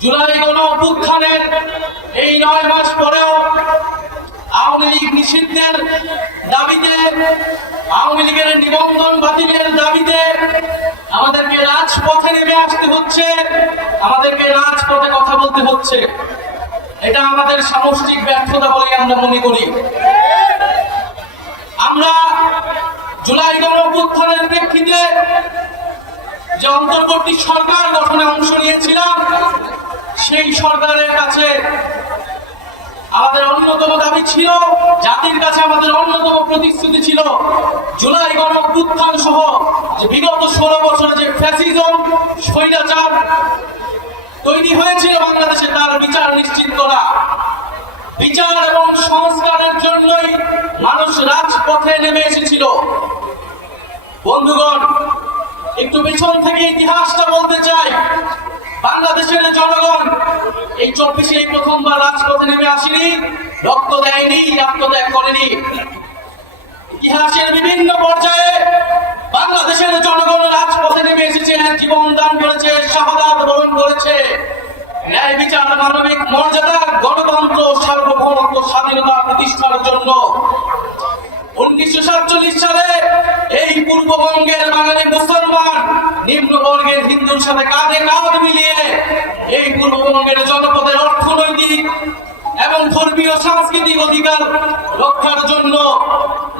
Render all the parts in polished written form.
জুলাই গণ অভ্যুত্থানের এই ৯ মাস পরেও আওয়ামী লীগ নিষিদ্ধের দাবিতে, আওয়ামী লীগের নিবন্ধন বাতিলের দাবিতে আমাদেরকে রাজপথে নেমে আসতে হচ্ছে, আমাদেরকে রাজপথে কথা বলতে হচ্ছে। এটা আমাদের সামষ্টিক ব্যর্থতা বলে আমরা মনে করি। আমরা জুলাই গণ অভ্যুত্থানের প্রেক্ষিতে যে অন্তর্বর্তী সরকার গঠনে অংশ নিয়েছিলাম, সেই সরকারের কাছে আমাদের অন্যতম দাবি ছিল, জাতির কাছে আমাদের অন্যতম প্রতিশ্রুতি ছিল, জুলাই গণ অভ্যুত্থান সহ যে বিগত 16 বছরে যে ফ্যাসিজম স্বৈরাচার তৈরি হয়েছিল বাংলাদেশে, তার বিচার নিশ্চিত করা। বিচার এবং সংস্কারের জন্যই মানুষ রাজপথে নেমে এসেছিল। বন্ধুগণ, একটু পেছন থেকে ইতিহাসটা বলতে চাই। বাংলাদেশের জনগণ এই 24-এ প্রথমবার রাজপথে নেমে আসেনি, রক্ত দেয়নি, আত্মত্যাগ করেনি। ইতিহাসের বিভিন্ন পর্যায়ে বাংলাদেশের জনগণ রাজপথে নেমে এসেছে, জীবন দান করেছে, শাহাদাত বরণ করেছে। ন্যায় বিচার, মানবিক মর্যাদা, গণতন্ত্র, সার্বভৌমত্ব, স্বাধীনতা প্রতিষ্ঠার জন্য 1947 সালে এই পূর্ববঙ্গের বাঙালি মুসলমান নিম্নবর্গের হিন্দুর সাথে কাঁধে কাঁধ মিলিয়ে এই পূর্ববঙ্গের জনপদের অর্থনৈতিক এবং ধর্মীয় সাংস্কৃতিক অধিকার রক্ষার জন্য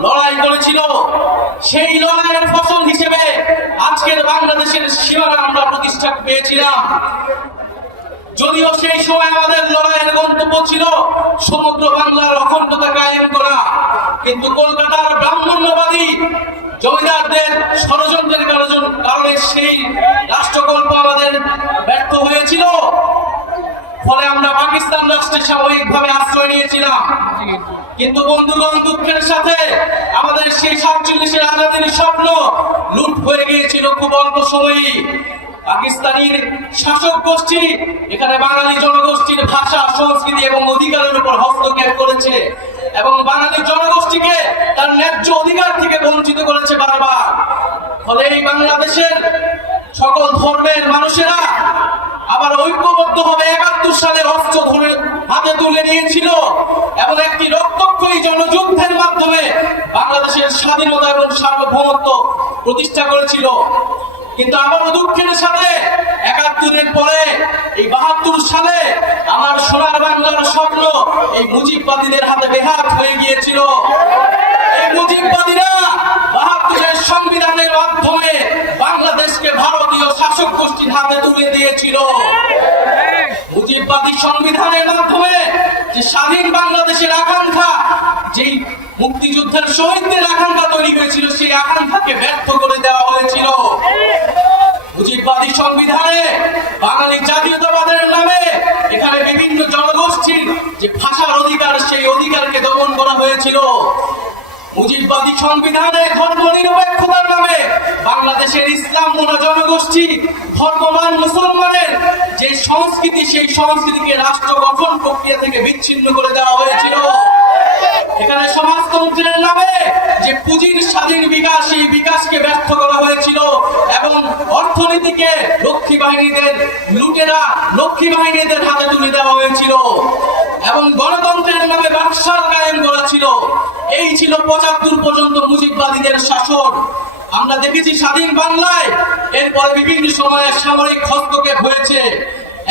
লড়াই করেছিল। সেই লড়াইয়ের ফসল হিসেবে আজকের বাংলাদেশের সীমানা আমরা প্রতিষ্ঠা পেয়েছিলাম। যদিও সেই সময় আমাদের লড়াইয়ের গন্তব্য ছিল সমগ্র বাংলার অখণ্ডতা কায়েম করা, কিন্তু কলকাতার ব্রাহ্মণ্যবাদী জমিদারদের ষড়যন্ত্রের কারণে সেই রাষ্ট্রকল্প আমাদের ব্যর্থ হয়েছিল। ফলে আমরা পাকিস্তান রাষ্ট্রে সাময়িকভাবে আশ্রয় নিয়েছিলাম। কিন্তু বন্ধুগণ, দুঃখের সাথে আমাদের সেই 47-এর আজাদির স্বপ্ন লুট হয়ে গিয়েছিল খুব অল্প সময়েই। পাকিস্তানের শাসক গোষ্ঠী এখানে বাঙালি জনগোষ্ঠীর ভাষা, সংস্কৃতি এবং অধিকারের উপর হস্তক্ষেপ করেছে এবং বাঙালি জনগোষ্ঠীকে তার ন্যায্য অধিকার থেকে বঞ্চিত করেছে বারবার। ফলে এই বাংলাদেশের সকল ধর্মের মানুষেরা আবার ঐক্যবদ্ধ হবে 71 সালে অস্ত্র ধরে হাতে তুলে নিয়েছিল এবং একটি রক্তক্ষয়ী জনযুদ্ধের মাধ্যমে বাংলাদেশের স্বাধীনতা এবং সার্বভৌমত্ব প্রতিষ্ঠা করেছিল। কিন্তু আবারও দুঃখের সাথে 71-এর পরে এই 72 সালে আমার সোনার বাংলার স্বপ্ন এই মুজিববাদীদের হাতে বেহাত হয়ে গিয়েছিল। এই মুজিববাদীরা 72-এর সংবিধানের মাধ্যমে বাংলাদেশকে ভারতীয় শাসক গোষ্ঠীর হাতে তুলে দিয়েছিল। মুজিববাদী সংবিধানের মাধ্যমে যে স্বাধীন বাংলাদেশের আকাঙ্ক্ষা, যেই মুক্তিযুদ্ধের শহীদদের আকাঙ্ক্ষা তৈরি হয়েছিল, সেই আকাঙ্ক্ষাকে ব্যর্থ করে দেওয়া হয়েছিল। মুজিববাদী সংবিধানে বাঙালি জাতীয়তাবাদের নামে এখানে বিভিন্ন জনগোষ্ঠীর যে ভাষার অধিকার, সেই অধিকারকে দমন করা হয়েছিল। মুজিববাদী সংবিধানে ধর্ম নিরপেক্ষতার নামে বাংলাদেশের ইসলাম মনা জনগোষ্ঠী, ধর্মমান মুসলমানের যে সংস্কৃতি, সেই সংস্কৃতিকে রাষ্ট্র গঠন প্রক্রিয়া থেকে বিচ্ছিন্ন করে দেওয়া হয়েছিল। এখানে সমাজতন্ত্রের নামে যে পুঁজির স্বাধীন বিকাশ, সেই বিকাশকে ব্যর্থ করা হয়েছিল এবং অর্থনীতিকে লক্ষ্মী বাহিনীদের হাতে তুলে দেওয়া হয়েছিল এবং গণতন্ত্রের নামে বাকশাল কায়েম করা ছিল। এই ছিল 75 পর্যন্ত মুজিববাদীদের শাসন। আমরা দেখেছি স্বাধীন বাংলায় এরপরে বিভিন্ন সময়ে সামরিক হস্তক্ষেপ হয়েছে।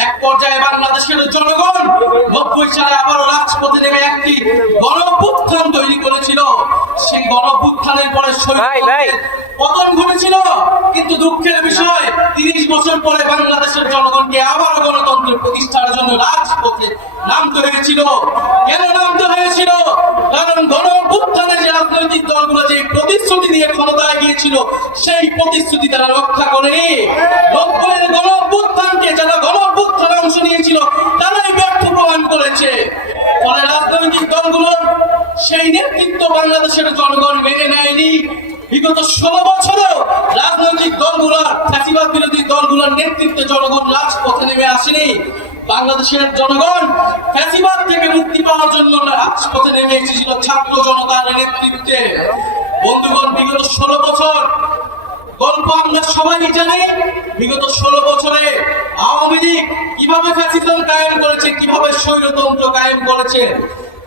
এক পর্যায়ে বাংলাদেশের জনগণ 90 সালে আবারও রাজপথে নেমে একটি গণঅভ্যুত্থান তৈরি করেছিল। সেই গণঅভ্যুত্থানের পরে পতন ঘটেছিল, কিন্তু দুঃখের বিষয় 30 বছর পরে বাংলাদেশের জনগণকে আবারও গণতন্ত্র প্রতিষ্ঠার জন্য রাজপথে নামতে হয়েছিল। কেন নামতে হয়েছিল? কারণ গণঅভ্যুত্থানে যে রাজনৈতিক দলগুলো যে প্রতিশ্রুতি দিয়ে ক্ষমতায় গিয়েছিল, সেই প্রতিশ্রুতি তারা রক্ষা করেনি। 90-এর গণঅভ্যুত্থানকে যারা গণঅভ্যুত্থানে অংশ নিয়েছিল, তারাই ব্যর্থ প্রমাণ করেছে। ফলে রাজনৈতিক দলগুলোর সেই নেতৃত্ব বাংলাদেশের জনগণ মেনে নেয়নি। বিগত 16 বছরেও রাজনৈতিক দলগুলোর, ফ্যাসিবাদ বিরোধী দলগুলোর নেতৃত্বে জনগণ রাজপথে নেমে আসেনি। বাংলাদেশের জনগণ ফ্যাসিবাদ থেকে মুক্তি পাওয়ার জন্য রাজপথে নেমে এসেছিল ছাত্র জনতার নেতৃত্বে। বন্ধুগণ, বিগত 16 বছর গল্প আমরা সবাই জানি। বিগত 16 বছরে আওয়ামী লীগ কিভাবে ফ্যাসিজম কায়েম করেছে, কিভাবে স্বৈরতন্ত্র কায়েম করেছে।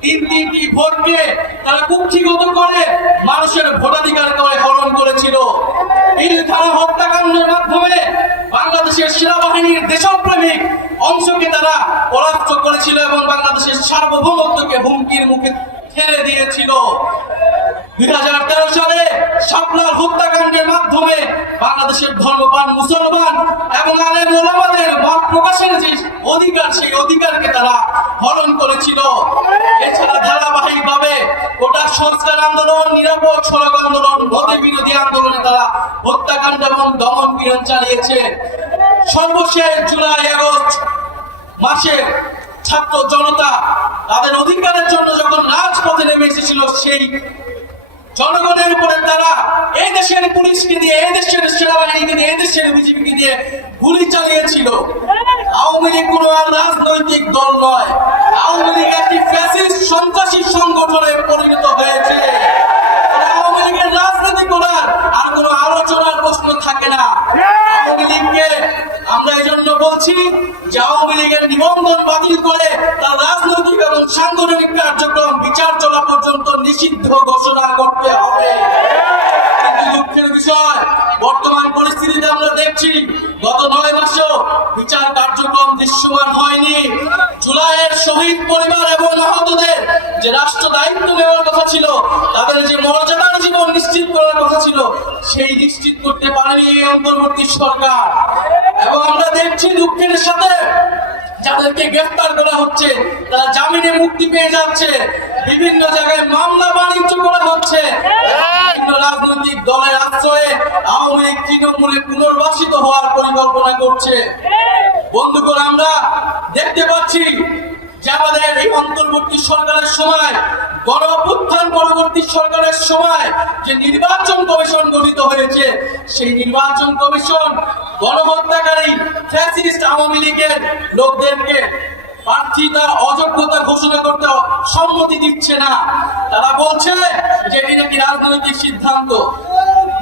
তিনটি ভোটকে তারা কুক্ষিগত করে মানুষের ভোটাধিকার করে হরণ করেছিল। পিলখানা হত্যাকাণ্ডের মাধ্যমে বাংলাদেশের সেনাবাহিনীর দেশপ্রেমিক অংশকে তারা পরাস্ত করেছিল এবং বাংলাদেশের সার্বভৌমত্বকে হুমকির মুখে ঠেলে দিয়েছিল। 2013 সালে শাপলার হত্যাকাণ্ডের মাধ্যমে বাংলাদেশের ধর্মপ্রাণ মুসলমান এবং আলেম ওলামাদের মত প্রকাশের যে অধিকার, সেই অধিকারকে তারা হরণ করেছিল। এছাড়া ধারাবাহিকভাবে গোটা সংস্কার আন্দোলন, নিরাপদ সড়ক আন্দোলন, মোদী বিরোধী আন্দোলনে তারা হত্যাকাণ্ড এবং দমন পীড়ন চালিয়েছে। সর্বশেষ জুলাই আগস্ট মাসে ছাত্র জনতা তাদের অধিকারের জন্য যখন রাজপথে নেমে এসেছিল, সেই জনগণের উপরে তারা এই দেশের পুলিশকে দিয়ে, এই দেশের সেনাবাহিনীকে দিয়ে, এই দেশের বিজেপিকে দিয়ে গুলি চালিয়েছিল। আওয়ামী লীগ কোনো আর রাজনৈতিক দল নয়, আওয়ামী লীগ একটি ফ্যাসিস্ট সন্ত্রাসী সংগঠনে পরিণত হয়েছে। আওয়ামী লীগের রাজনীতি করার আর কোনো আলোচনার প্রশ্ন থাকে না। আওয়ামী লীগকে আমরা এই জন্য বলছি যে আওয়ামী লীগের নিবন্ধন বাতিল করে তার রাজনৈতিক এবং সাংগঠনিক কার্যক্রম বিচার চলা পর্যন্ত নিষিদ্ধ ঘোষণা করতে হবে। কিন্তু দুঃখের বিষয়, বর্তমান পরিস্থিতিতে আমরা দেখছি গত 9 মাসেও বিচার কার্যক্রম দৃশ্যমান হয়নি। জুলাইয়ের শহীদ পরিবার এবং আহতদের যে রাষ্ট্র দায়িত্ব নেওয়ার কথা ছিল, তাদের যে মর্যাদার জীবন নিশ্চিত করার কথা ছিল, সেই নিশ্চিত করতে পারেনি এই অন্তর্বর্তী সরকার। এবং আমরা দেখছি দুঃখের সাথে যাদেরকে গ্রেফতার করা হচ্ছে তারা জামিনে মুক্তি পেয়ে যাচ্ছে, বিভিন্ন জায়গায় মামলা বাণিজ্য করা হচ্ছে। বিভিন্ন রাজনৈতিক দলের আশ্রয়ে আওয়ামী লীগ তৃণমূলে পুনর্বাসিত হওয়ার পরিকল্পনা করছে। বন্ধুগণ, আমরা দেখতে পাচ্ছি যে আমাদের এই অন্তর্বর্তী সরকারের সময়, গণ অভ্যুত্থান পরবর্তী সরকারের সময় যে নির্বাচন কমিশন গঠিত হয়েছে, সেই নির্বাচন কমিশন গণহত্যাকারী ফ্যাসিস্ট আওয়ামী লীগের লোকদেরকে প্রার্থিতার অযোগ্যতা ঘোষণা করতে সম্মতি দিচ্ছে না। তারা বলছে যে এটি নাকি রাজনৈতিক সিদ্ধান্ত।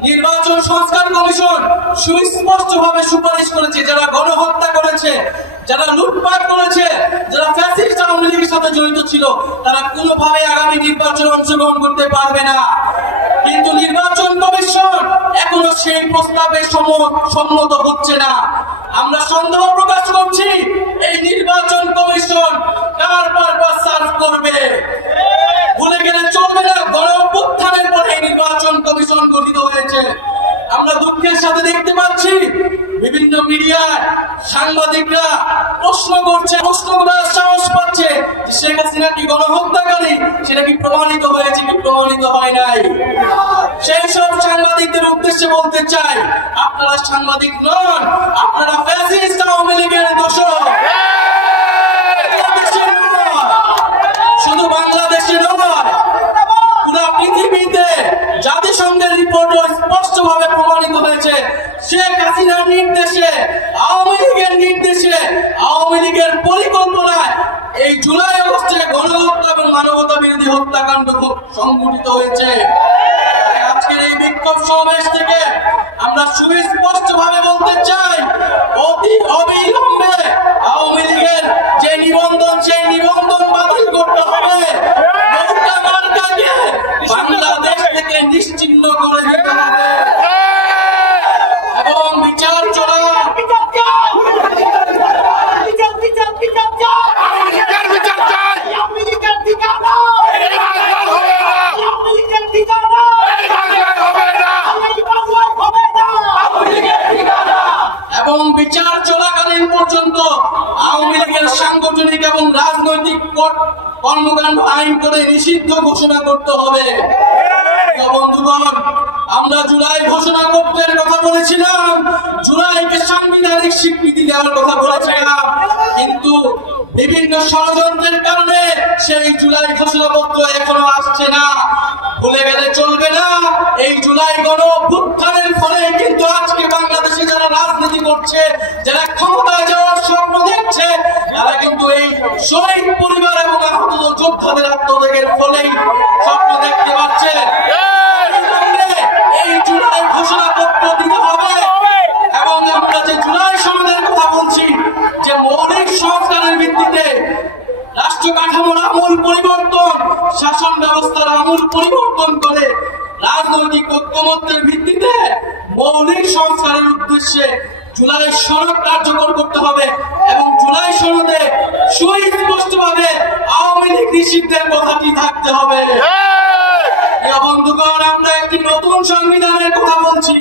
নির্বাচন সংস্কার কমিশন সুস্পষ্টভাবে সুপারিশ করেছে, যারা গণহত্যা করেছে, যারা লুটপাট করেছে, যারা ফ্যাসিস্ট আওয়ামী লীগের সাথে জড়িত ছিল, তারা কোনোভাবে আগামী নির্বাচনে অংশগ্রহণ করতে পারবে না। কিন্তু নির্বাচন কমিশন এখনো সেই প্রস্তাবে সম্মত হচ্ছে না। আমরা সন্দেহ প্রকাশ করছি এই নির্বাচন কমিশন কার পারপাস সার্ভ করবে। ভুলে গেলে চলবে না, গণ অভ্যুত্থানের পরে নির্বাচন কমিশন গঠিত হয়েছে। আমরা দুঃখের সাথে দেখতে পাচ্ছি বিভিন্ন মিডিয়ায় সাংবাদিকরা প্রশ্ন করছে, প্রশ্ন করার সাহস পাচ্ছে শেখ হাসিনা কি গণহত্যাকারী, সেটা কি প্রমাণিত হয়েছে কি প্রমাণিত হয় নাই। সেই সব সাংবাদিকদের উদ্দেশ্যে বলতে চাই, আপনারা সাংবাদিক নন, আপনারা ফ্যাসিস্ট আওয়ামী লীগের দোষর। শুধু বাংলাদেশে নয়, পুরো পৃথিবীতে জাতিসংঘের রিপোর্ট স্পষ্টভাবে প্রমাণিত হয়েছে, শেখ হাসিনার নির্দেশে, আওয়ামী লীগের নির্দেশে, আওয়ামী লীগের পরিকল্পনায় এই জুলাই আগস্টে গণহত্যা এবং মানবতা বিরোধী হত্যাকাণ্ড সংঘটিত হয়েছে। আজকের এই বিক্ষোভ সমাবেশ থেকে আমরা সুস্পষ্টভাবে বলতে চাই, অতি অবিলম্বে আওয়ামী লীগের যে নিবন্ধন, সেই নিবন্ধন বাতিল করতে হবে। বাংলাদেশ থেকে নিশ্চিহ্ন করে দিতে হবে এবং বিচার চলা এবং বিচার চলাকালীন পর্যন্ত আওয়ামী লীগের সাংগঠনিক এবং রাজনৈতিক কর্মকাণ্ড আইন করে নিষিদ্ধ ঘোষণা করতে হবে। বন্ধুগণ, আমরা জুলাই ঘোষণা করতে কথা বলেছিলাম, জুলাইকে সাংবিধানিক স্বীকৃতি দেওয়ার কথা বলেছিলাম, কিন্তু বিভিন্ন ষড়যন্ত্রের কারণে সেই জুলাই ঘোষণাপত্র এখনো আসছে না। ভুলে গেলে চলবে না, এই জুলাই গণ অভ্যুত্থানের ফলে কিন্তু আজকে বাংলাদেশে যারা রাজনীতি করছে, যারা ক্ষমতায় যাওয়ার স্বপ্ন দেখছে, তারা কিন্তু এই শহীদ পরিবার এবং আহত যোদ্ধাদের আত্মত্যাগের ফলেই স্বপ্ন দেখতে পাচ্ছে। এই জুলাই ঘোষণাপত্র দিতে আমূল পরিবর্তন, শাসন ব্যবস্থার আমূল পরিবর্তন করে রাজনৈতিক ঐক্যমত্যের ভিত্তিতে মৌলিক সংস্কারের উদ্দেশ্যে জুলাই সনদ কার্যকর করতে হবে এবং জুলাই সনদে সুস্পষ্টভাবে আওয়ামী লীগ নিষিদ্ধের কথাটি থাকতে হবে। বন্ধুগণ, আমরা একটি নতুন সংবিধানের কথা বলছি।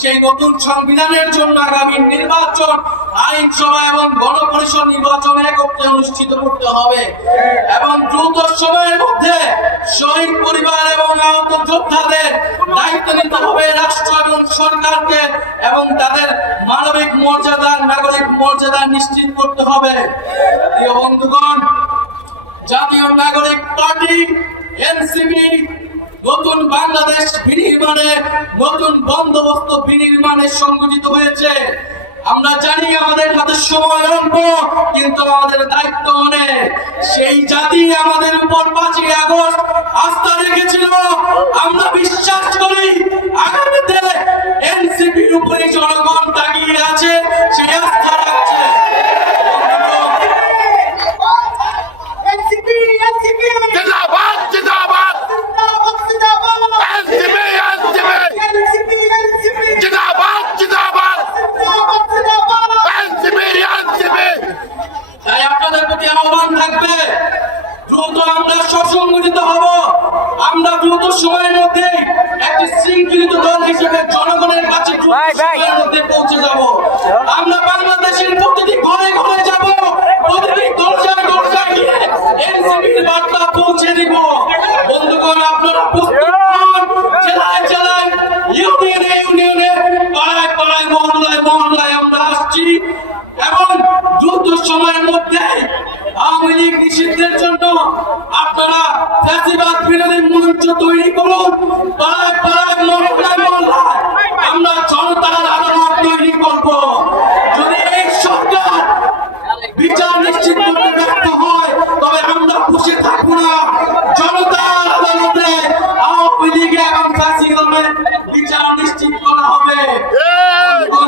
সেই নতুন সংবিধানের জন্য আগামী নির্বাচন আইনসভা এবং গণপরিষদ নির্বাচন একত্রে অনুষ্ঠিত করতে হবে এবং দ্রুত সময়ের মধ্যে শহীদ পরিবার এবং আহত যোদ্ধাদের দায়িত্ব নিতে হবে রাষ্ট্র এবং সরকারকে এবং তাদের মানবিক মর্যাদা, নাগরিক মর্যাদা নিশ্চিত করতে হবে। প্রিয় বন্ধুগণ, জাতীয় নাগরিক পার্টি এনসিপি নতুন বাংলাদেশ বিনির্মাণে, নতুন বন্দোবস্ত বিনির্মাণে সংগঠিত হয়েছে। আমরা জানি আমাদের হাতে সময় অল্প, কিন্তু আমাদের দায়িত্ব অনেক। সেই জাতি আমাদের উপর 5ই আগস্ট আস্থা রেখেছিল। আমরা বিশ্বাস করি আগামীতে এনসিপির উপরে জনগণ তাকিয়ে আছে, সেই আস্থা রাখছে। তাই আপনাদের প্রতি আহ্বান থাকবে, দ্রুত আমরা সুসংগঠিত হব। আমরা দ্রুত সময়ের মধ্যে একটি শৃঙ্খলিত দল হিসেবে জনগণের কাছে মধ্যে পৌঁছে যাব। আমরা বাংলাদেশের প্রতিটি ঘরে ঘরে যাব, প্রতিটি দরজায় দরজায় গিয়ে এনসিপির বার্তা পৌঁছে দিব। বন্ধুগণ, আপনারা প্রস্তুত হন। জেলায় জেলায়, ইউনিয়নে ইউনিয়নে, পাড়ায় পাড়ায়, মহল্লায় মহল্লায় আমরা আসছি এবং দ্রুত সময়ের মধ্যে আওয়ামী লীগ নিষিদ্ধের জন্য আপনারা ফ্যাসিবাদ বিরোধী মঞ্চ তৈরি করুন। পাড়ায় পাড়ায়, মহল্লায় মহল্লায় আমরা জনতার আদালত তৈরি করব। যদি এই সরকার বিচার নিশ্চিত করতে ব্যর্থ হয়, তবে আমরা বসে থাকবো না। জনতার আদালতে আওয়ামী লীগ এবং ফ্যাসিবাদের বিচার নিশ্চিত করা হবে।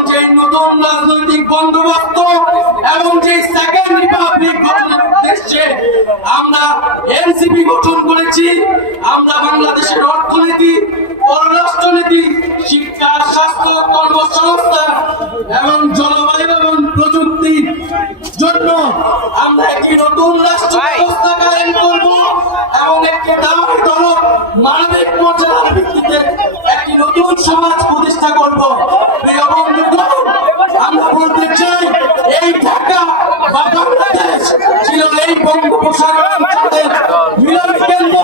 যে নতুন রাজনৈতিক বন্দোবস্ত এবং যে সেকেন্ড রিপাবলিক গঠনের উদ্দেশ্যে আমরা এনসিপি গঠন করেছি, আমরা বাংলাদেশের অর্থনীতি, পররাষ্ট্রনীতি, শিক্ষা, স্বাস্থ্য, কর্মসংস্থান এবং জলবায়ু এবং প্রযুক্তির জন্য আমরা একটি নতুন রাষ্ট্র ব্যবস্থা কায়েম করব এবং একটি দাবি দলক মানবিক মর্যাদার ভিত্তিতে একটি নতুন সমাজ প্রতিষ্ঠা করব। প্রিয় বন্ধুগণ, আমরা বলতে চাই, এই ঢাকা বা বাংলাদেশ ছিল এই বঙ্গোপসাগর অঞ্চলের মিলন কেন্দ্র,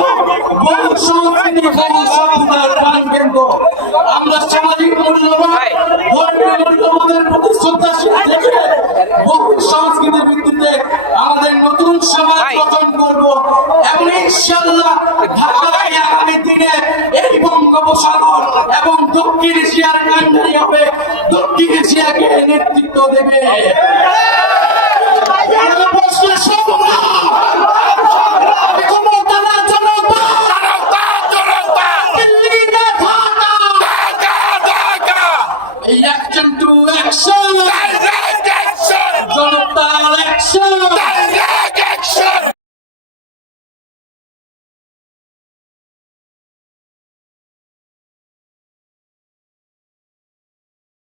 বহু সংস্কৃতি, বহু সভ্যতার প্রাণ কেন্দ্র। আমরা সামাজিক মূল্যবোধ, ধর্মীয় মূল্যবোধের প্রতি শ্রদ্ধাশীল থেকে বহু সংস্কৃতির ভিত্তিতে আমাদের নতুন সমাজ গঠন করব এবং ইনশাআল্লাহ ঢাকায় আগামী দিনে এই বঙ্গোপসাগর এবং দক্ষিণ এশিয়ার কান্ডারি হবে, দক্ষিণ এশিয়াকে নেতৃত্ব দেবে। Action to action!